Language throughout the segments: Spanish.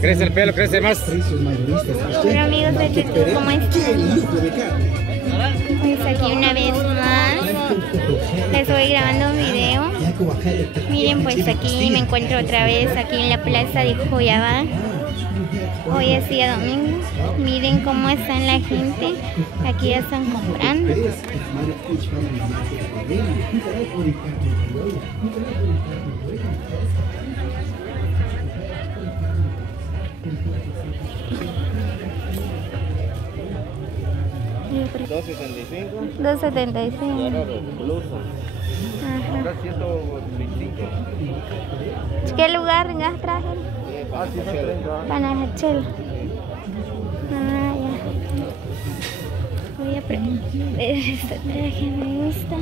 Crece el pelo, crece más. Hola amigos de YouTube, ¿cómo están? Pues aquí una vez más les voy grabando un video. Miren, pues aquí me encuentro otra vez aquí en la plaza de Joyabá. Hoy es día domingo. Miren cómo está la gente. Aquí ya están comprando. $2.75. Ajá. ¿Qué lugar gas traje? Panajachel. Ah, ya. Voy a aprender este traje, me gusta.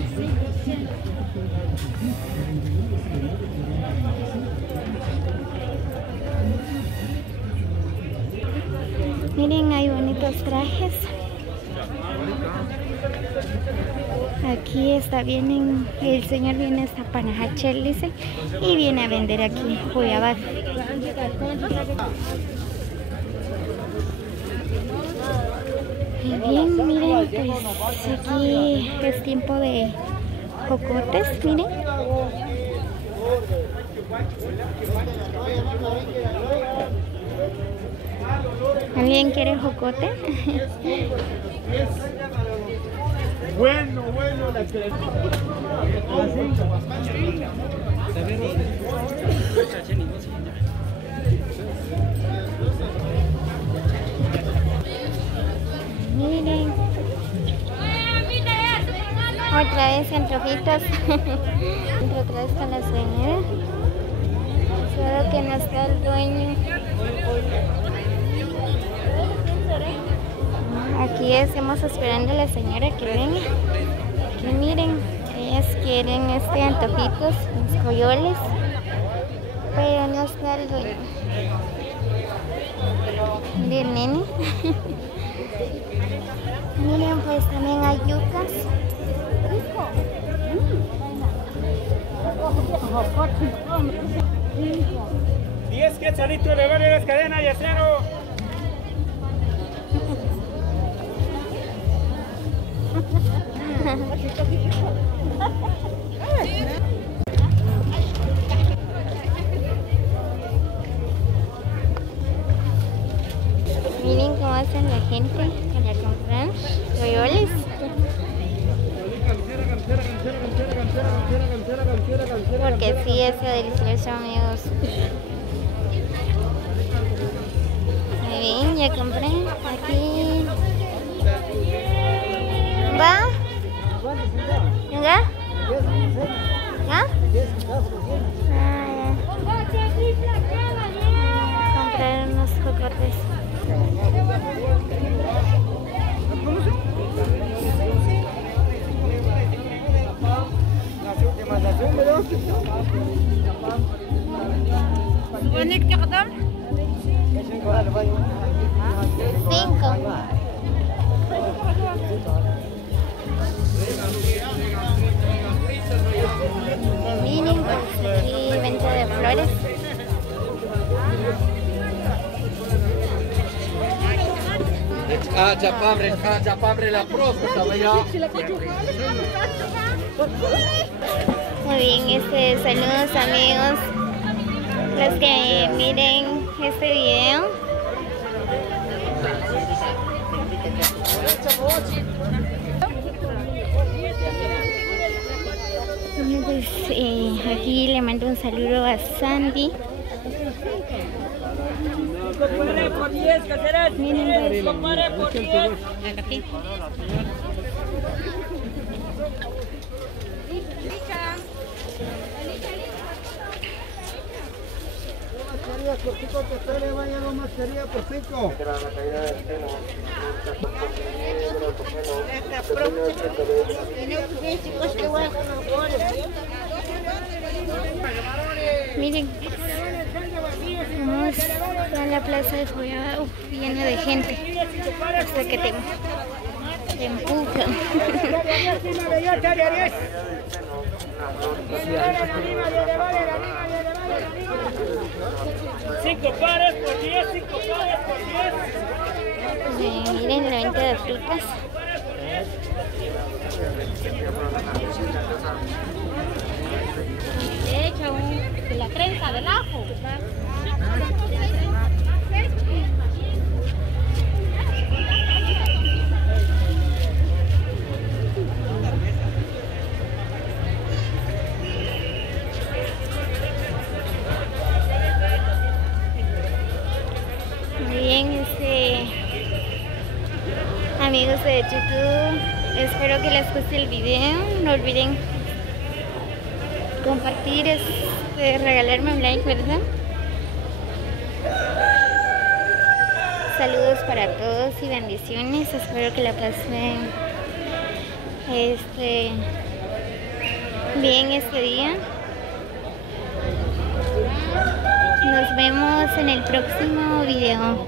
Miren, hay bonitos trajes. Aquí está, el señor viene hasta Panajachel, dice, y viene a vender aquí Joyabá. Bien, miren, pues aquí es tiempo de jocotes, miren. ¿Alguien quiere jocote? Bueno, la que... Miren. Otra vez antojitos. Entro otra vez con la señora. Solo que no está el dueño. Aquí estamos esperando a la señora que venga. Que miren, ellas quieren antojitos, los coyoles, pero no está el dueño. Miren, nene. Miren, pues también hay yucas. 10 quetzalitos le vale las cadenas y acero. Miren cómo hacen la gente para comprar coyoles. Porque sí, es delicioso, amigos. Muy bien, ya compré aquí. ¿Va? ¿Venga? ¿Ya? Comprar unos jocotes. Cinco. Miren, pues aquí venta de flores. Chapambre la próstata, vaya. Muy bien, saludos amigos, los que miren este video. Pues, aquí le mando un saludo a Sandy. Miren, Cortico que usted le vaya a mascarilla por 5. miren cómo está la plaza de Joyabá, llena de gente, hasta que te empujan. 5 pares por 10, 5 pares por 10. Miren la venta de frutas. De hecho, la trenza del ajo. Muy bien, amigos de YouTube, espero que les guste el video. No olviden compartir, regalarme un like, ¿verdad? Saludos para todos y bendiciones. Espero que la pasen bien este día. Nos vemos en el próximo video.